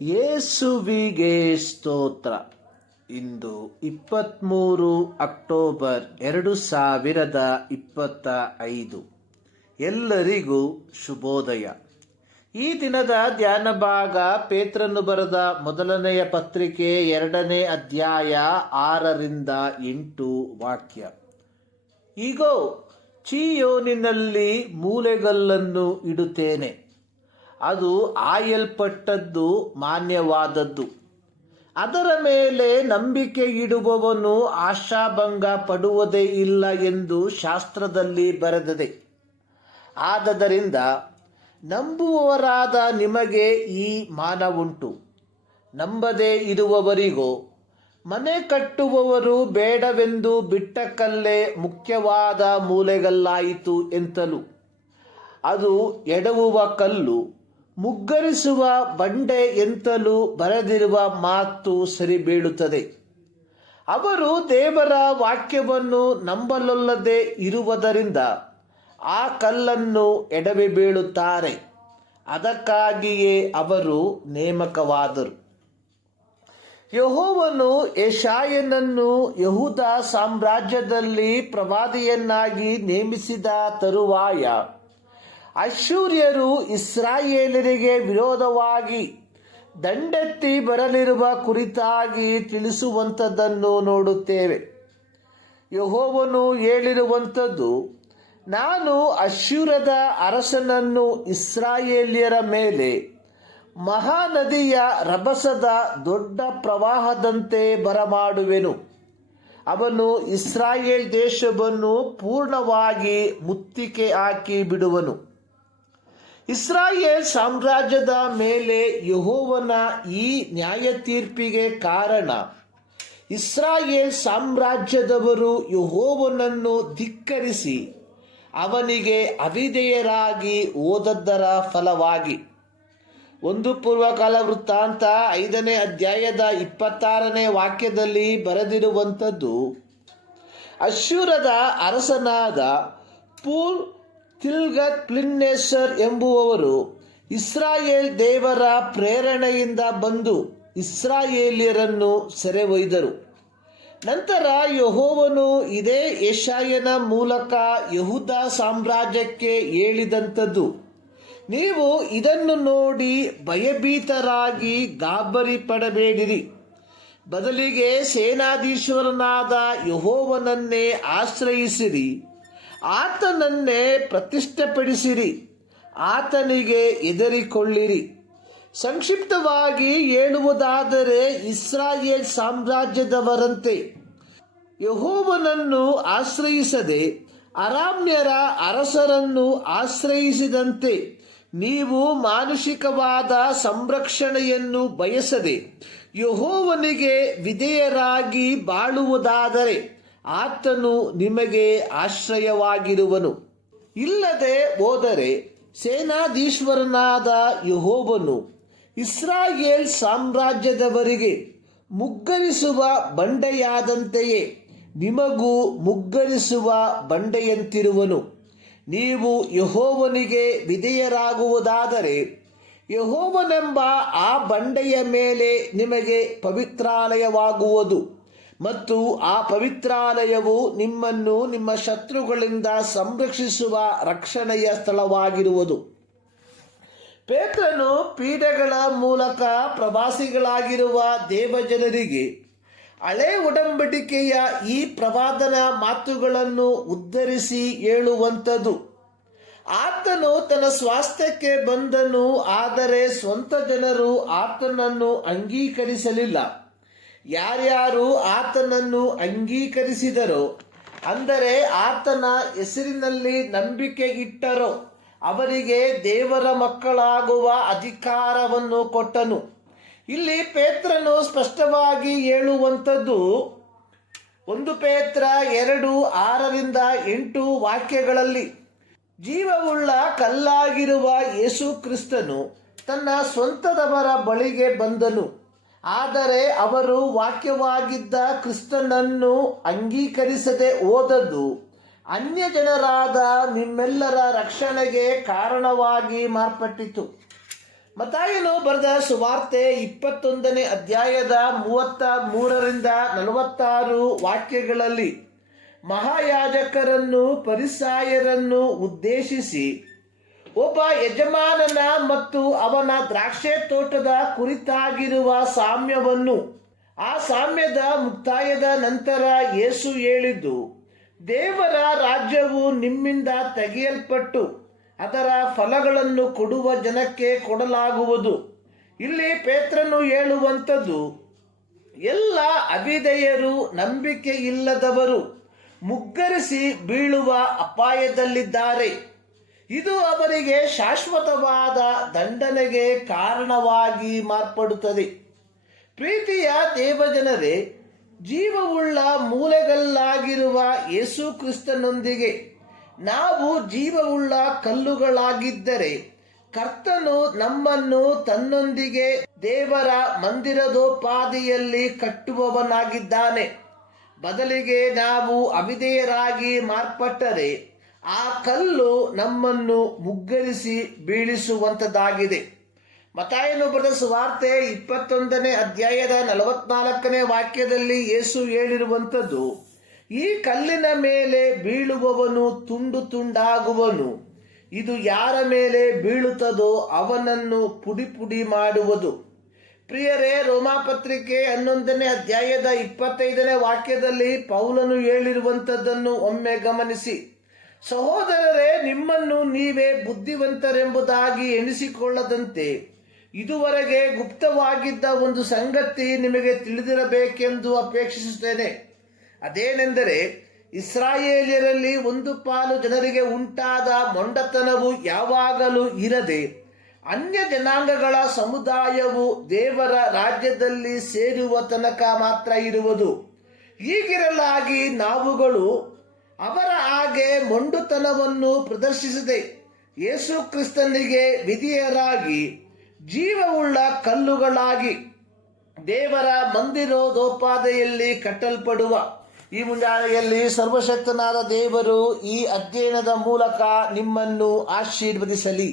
ಯೇಸುವಿಗೆ ಸ್ತೋತ್ರ. ಇಂದು 23 ಅಕ್ಟೋಬರ್ 2025. ಎಲ್ಲರಿಗೂ ಶುಭೋದಯ. ಈ ದಿನದ ಧ್ಯಾನ ಭಾಗ ಪೇತ್ರನು ಬರೆದ ಮೊದಲನೆಯ ಪತ್ರಿಕೆ 2ನೇ ಅಧ್ಯಾಯ 6-8 ವಾಕ್ಯ. ಈಗೋ ಚೀಯೋನಿನಲ್ಲಿ ಮೂಲೆಗಲ್ಲನ್ನು ಇಡುತ್ತೇನೆ, ಅದು ಆಯಲ್ಪಟ್ಟದ್ದು ಮಾನ್ಯವಾದದ್ದು. ಅದರ ಮೇಲೆ ನಂಬಿಕೆ ಇಡುವವನು ಆಶಾಭಂಗ ಪಡುವುದೇ ಇಲ್ಲ ಎಂದು ಶಾಸ್ತ್ರದಲ್ಲಿ ಬರೆದಿದೆ. ಆದದರಿಂದ ನಂಬುವವರಾದ ನಿಮಗೆ ಈ ಮಾನವುಂಟು. ನಂಬದೇ ಇರುವವರಿಗೋ, ಮನೆ ಕಟ್ಟುವವರು ಬೇಡವೆಂದು ಬಿಟ್ಟ ಕಲ್ಲೇ ಮುಖ್ಯವಾದ ಮೂಲೆಗಲ್ಲಾಯಿತು ಎಂತಲೂ, ಅದು ಎಡವುವ ಕಲ್ಲು, ಮುಗ್ಗರಿಸುವ ಬಂಡೆ ಎಂತಲೂ ಬರೆದಿರುವ ಮಾತು ಸರಿ ಬೀಳುತ್ತದೆ. ಅವರು ದೇವರ ವಾಕ್ಯವನ್ನು ನಂಬಲೊಲ್ಲದೆ ಇರುವುದರಿಂದ ಆ ಕಲ್ಲನ್ನು ಎಡವಿ ಬೀಳುತ್ತಾರೆ. ಅದಕ್ಕಾಗಿಯೇ ಅವರು ನೇಮಕವಾದರು. ಯೆಹೋವನು ಯೆಶಾಯನನ್ನು ಯೆಹೂದ ಸಾಮ್ರಾಜ್ಯದಲ್ಲಿ ಪ್ರವಾದಿಯನ್ನಾಗಿ ನೇಮಿಸಿದ ತರುವಾಯ ಅಶ್ಶೂರ್ಯರು ಇಸ್ರಾಯೇಲರಿಗೆ ವಿರೋಧವಾಗಿ ದಂಡೆತ್ತಿ ಬರಲಿರುವ ಕುರಿತಾಗಿ ತಿಳಿಸುವಂಥದ್ದನ್ನು ನೋಡುತ್ತೇವೆ. ಯೆಹೋವನು ಹೇಳಿರುವಂಥದ್ದು, ನಾನು ಅಶ್ಶೂರದ ಅರಸನನ್ನು ಇಸ್ರಾಯೇಲ್ಯರ ಮೇಲೆ ಮಹಾನದಿಯ ರಭಸದ ದೊಡ್ಡ ಪ್ರವಾಹದಂತೆ ಬರಮಾಡುವೆನು. ಅವನು ಇಸ್ರಾಯೇಲ್ ದೇಶವನ್ನು ಪೂರ್ಣವಾಗಿ ಮುತ್ತಿಗೆ ಹಾಕಿ ಬಿಡುವನು. ಇಸ್ರಾಯೇಲ್ ಸಾಮ್ರಾಜ್ಯದ ಮೇಲೆ ಯೆಹೋವನ ಈ ನ್ಯಾಯ ತೀರ್ಪಿಗೆ ಕಾರಣ, ಇಸ್ರಾಯೇಲ್ ಸಾಮ್ರಾಜ್ಯದವರು ಯೆಹೋವನನ್ನು ಧಿಕ್ಕರಿಸಿ ಅವನಿಗೆ ಅವಿಧೇಯರಾಗಿ ಹೋದದ್ದರ ಫಲವಾಗಿ. 1 ಪೂರ್ವಕಾಲ ವೃತ್ತಾಂತ 5ನೇ ಅಧ್ಯಾಯದ 26ನೇ ವಾಕ್ಯದಲ್ಲಿ ಬರೆದಿರುವಂಥದ್ದು, ಅಶ್ಶೂರದ ಅರಸನಾದ ಪೂಲ್ ತಿಲ್ಗತ್ ಪಿಲ್ನೆಸರ್ ಎಂಬುವವರು ಇಸ್ರಾಯೇಲ್ ದೇವರ ಪ್ರೇರಣೆಯಿಂದ ಬಂದು ಇಸ್ರಾಯೇಲ್ಯರನ್ನು ಸೆರೆ ಒಯ್ದರು. ನಂತರ ಯೆಹೋವನು ಇದೇ ಯೆಶಾಯನ ಮೂಲಕ ಯೆಹೂದ ಸಾಮ್ರಾಜ್ಯಕ್ಕೆ ಹೇಳಿದಂಥದ್ದು, ನೀವು ಇದನ್ನು ನೋಡಿ ಭಯಭೀತರಾಗಿ ಗಾಬರಿ ಪಡಬೇಡಿರಿ. ಬದಲಿಗೆ ಸೇನಾಧೀಶ್ವರನಾದ ಯೆಹೋವನನ್ನೇ ಆಶ್ರಯಿಸಿರಿ, ಆತನನ್ನೇ ಪ್ರತಿಷ್ಠೆಪಡಿಸಿರಿ, ಆತನಿಗೆ ಹೆದರಿಕೊಳ್ಳಿರಿ. ಸಂಕ್ಷಿಪ್ತವಾಗಿ ಹೇಳುವುದಾದರೆ, ಇಸ್ರಾಯೇಲ್ ಸಾಮ್ರಾಜ್ಯದವರಂತೆ ಯೆಹೋವನನ್ನು ಆಶ್ರಯಿಸದೆ ಅರಾಮ್ಯರ ಅರಸರನ್ನು ಆಶ್ರಯಿಸಿದಂತೆ ನೀವು ಮಾನುಷಿಕವಾದ ಸಂರಕ್ಷಣೆಯನ್ನು ಬಯಸದೆ ಯೆಹೋವನಿಗೆ ವಿಧೇಯರಾಗಿ ಬಾಳುವುದಾದರೆ ಆತನು ನಿಮಗೆ ಆಶ್ರಯವಾಗಿರುವನು. ಇಲ್ಲದೆ ಹೋದರೆ ಸೇನಾಧೀಶ್ವರನಾದ ಯೆಹೋವನು ಇಸ್ರಾಯೇಲ್ ಸಾಮ್ರಾಜ್ಯದವರಿಗೆ ಮುಗ್ಗರಿಸುವ ಬಂಡೆಯಾದಂತೆಯೇ ನಿಮಗೂ ಮುಗ್ಗರಿಸುವ ಬಂಡೆಯಂತಿರುವನು. ನೀವು ಯೆಹೋವನಿಗೆ ವಿಧೇಯರಾಗುವುದಾದರೆ ಯೆಹೋವನೆಂಬ ಆ ಬಂಡೆಯ ಮೇಲೆ ನಿಮಗೆ ಪವಿತ್ರಾಲಯವಾಗುವುದು, ಮತ್ತು ಆ ಪವಿತ್ರಾಲಯವು ನಿಮ್ಮನ್ನು ನಿಮ್ಮ ಶತ್ರುಗಳಿಂದ ಸಂರಕ್ಷಿಸುವ ರಕ್ಷಣೆಯ ಸ್ಥಳವಾಗಿರುವುದು. ಪೇತ್ರನು ಪೀಡೆಗಳ ಮೂಲಕ ಪ್ರವಾಸಿಗಳಾಗಿರುವ ದೇವಜನರಿಗೆ ಹಳೆ ಒಡಂಬಡಿಕೆಯ ಈ ಪ್ರವಾದನ ಮಾತುಗಳನ್ನು ಉದ್ಧರಿಸಿ ಹೇಳುವಂಥದ್ದು, ಆತನು ತನ್ನ ಸ್ವಾಸ್ಥ್ಯಕ್ಕೆ ಬಂದನು, ಆದರೆ ಸ್ವಂತ ಜನರು ಆತನನ್ನು ಅಂಗೀಕರಿಸಲಿಲ್ಲ. ಯಾರ್ಯಾರು ಆತನನ್ನು ಅಂಗೀಕರಿಸಿದರೋ, ಅಂದರೆ ಆತನ ಹೆಸರಿನಲ್ಲಿ ನಂಬಿಕೆ ಇಟ್ಟರೋ, ಅವರಿಗೆ ದೇವರ ಮಕ್ಕಳಾಗುವ ಅಧಿಕಾರವನ್ನು ಕೊಟ್ಟನು. ಇಲ್ಲಿ ಪೇತ್ರನು ಸ್ಪಷ್ಟವಾಗಿ ಹೇಳುವಂಥದ್ದು, 1 ಪೇತ್ರ 2:6-8 ವಾಕ್ಯಗಳಲ್ಲಿ, ಜೀವವುಳ್ಳ ಕಲ್ಲಾಗಿರುವ ಯೇಸು ಕ್ರಿಸ್ತನು ತನ್ನ ಸ್ವಂತದವರ ಬಳಿಗೆ ಬಂದನು, ಆದರೆ ಅವರು ವಾಕ್ಯವಾಗಿದ್ದ ಕ್ರಿಸ್ತನನ್ನು ಅಂಗೀಕರಿಸದೆ ಹೋದದ್ದು ಅನ್ಯ ಜನರಾದ ನಿಮ್ಮೆಲ್ಲರ ರಕ್ಷಣೆಗೆ ಕಾರಣವಾಗಿ ಮಾರ್ಪಟ್ಟಿತು. ಮತ್ತಾಯನು ಬರೆದ ಸುವಾರ್ತೆ 21ನೇ ಅಧ್ಯಾಯದ 33ರಿಂದ 46 ವಾಕ್ಯಗಳಲ್ಲಿ ಮಹಾಯಾಜಕರನ್ನು ಫರಿಸಾಯರನ್ನು ಉದ್ದೇಶಿಸಿ ಒಬ್ಬ ಯಜಮಾನನ ಮತ್ತು ಅವನ ದ್ರಾಕ್ಷೆ ತೋಟದ ಕುರಿತಾಗಿರುವ ಸಾಮ್ಯವನ್ನು, ಆ ಸಾಮ್ಯದ ಮುಕ್ತಾಯದ ನಂತರ ಯೇಸು ಹೇಳಿದ್ದು, ದೇವರ ರಾಜ್ಯವು ನಿಮ್ಮಿಂದ ತೆಗೆಯಲ್ಪಟ್ಟು ಅದರ ಫಲಗಳನ್ನು ಕೊಡುವ ಜನಕ್ಕೆ ಕೊಡಲಾಗುವುದು. ಇಲ್ಲಿ ಪೇತ್ರನು ಹೇಳುವಂಥದ್ದು, ಎಲ್ಲ ಅವಿಧೇಯರು, ನಂಬಿಕೆ ಇಲ್ಲದವರು ಮುಗ್ಗರಿಸಿ ಬೀಳುವ ಅಪಾಯದಲ್ಲಿದ್ದಾರೆ. ಇದು ಅವರಿಗೆ ಶಾಶ್ವತವಾದ ದಂಡನೆಗೆ ಕಾರಣವಾಗಿ ಮಾರ್ಪಡುತ್ತದೆ. ಪ್ರೀತಿಯ ದೇವಜನರೇ, ಜೀವವುಳ್ಳ ಮೂಲೆಗಲ್ಲಾಗಿರುವ ಯೇಸು ಕ್ರಿಸ್ತನೊಂದಿಗೆ ನಾವು ಜೀವವುಳ್ಳ ಕಲ್ಲುಗಳಾಗಿದ್ದರೆ, ಕರ್ತನು ನಮ್ಮನ್ನು ತನ್ನೊಂದಿಗೆ ದೇವರ ಮಂದಿರದೋಪಾದಿಯಲ್ಲಿ ಕಟ್ಟುವವನಾಗಿದ್ದಾನೆ. ಬದಲಿಗೆ ನಾವು ಅವಿಧೇಯರಾಗಿ ಮಾರ್ಪಟ್ಟರೆ ಆ ಕಲ್ಲು ನಮ್ಮನ್ನು ಮುಗ್ಗರಿಸಿ ಬೀಳಿಸುವಂಥದ್ದಾಗಿದೆ. ಮತ್ತಾಯನು ಬರೆದ ಸುವಾರ್ತೆ 21ನೇ ಅಧ್ಯಾಯದ 44ನೇ ವಾಕ್ಯದಲ್ಲಿ ಯೇಸು ಹೇಳಿರುವಂಥದ್ದು, ಈ ಕಲ್ಲಿನ ಮೇಲೆ ಬೀಳುವವನು ತುಂಡು ತುಂಡಾಗುವನು, ಇದು ಯಾರ ಮೇಲೆ ಬೀಳುತ್ತದೋ ಅವನನ್ನು ಪುಡಿ ಪುಡಿ ಮಾಡುವುದು. ಪ್ರಿಯರೇ, ರೋಮಾಪತ್ರಿಕೆ 11ನೇ ಅಧ್ಯಾಯದ 25ನೇ ವಾಕ್ಯದಲ್ಲಿ ಪೌಲನು ಹೇಳಿರುವಂಥದ್ದನ್ನು ಒಮ್ಮೆ ಗಮನಿಸಿ. ಸಹೋದರರೇ, ನಿಮ್ಮನ್ನು ನೀವೇ ಬುದ್ಧಿವಂತರೆಂಬುದಾಗಿ ಎಣಿಸಿಕೊಳ್ಳದಂತೆ ಇದುವರೆಗೆ ಗುಪ್ತವಾಗಿದ್ದ ಒಂದು ಸಂಗತಿ ನಿಮಗೆ ತಿಳಿದಿರಬೇಕೆಂದು ಅಪೇಕ್ಷಿಸುತ್ತೇನೆ. ಅದೇನೆಂದರೆ, ಇಸ್ರಾಯೇಲ್ಯರಲ್ಲಿ ಒಂದು ಪಾಲು ಜನರಿಗೆ ಉಂಟಾದ ಮೊಂಡತನವು ಯಾವಾಗಲೂ ಇರದೆ ಅನ್ಯ ಜನಾಂಗಗಳ ಸಮುದಾಯವು ದೇವರ ರಾಜ್ಯದಲ್ಲಿ ಸೇರುವ ತನಕ ಮಾತ್ರ ಇರುವುದು. ಹೀಗಿರಲಾಗಿ ನಾವುಗಳು ಅವರ ಹಾಗೆ ಮೊಂಡುತನವನ್ನು ಪ್ರದರ್ಶಿಸದೆ ಯೇಸು ಕ್ರಿಸ್ತನಿಗೆ ವಿಧೇಯರಾಗಿ ಜೀವವುಳ್ಳ ಕಲ್ಲುಗಳಾಗಿ ದೇವರ ಮಂದಿರೋದೋಪಾದಿಯಲ್ಲಿ ಕಟ್ಟಲ್ಪಡುವ ಈ ಮುಂಜಾನೆಯಲ್ಲಿ ಸರ್ವಶಕ್ತನಾದ ದೇವರು ಈ ಅಧ್ಯಯನದ ಮೂಲಕ ನಿಮ್ಮನ್ನು ಆಶೀರ್ವದಿಸಲಿ.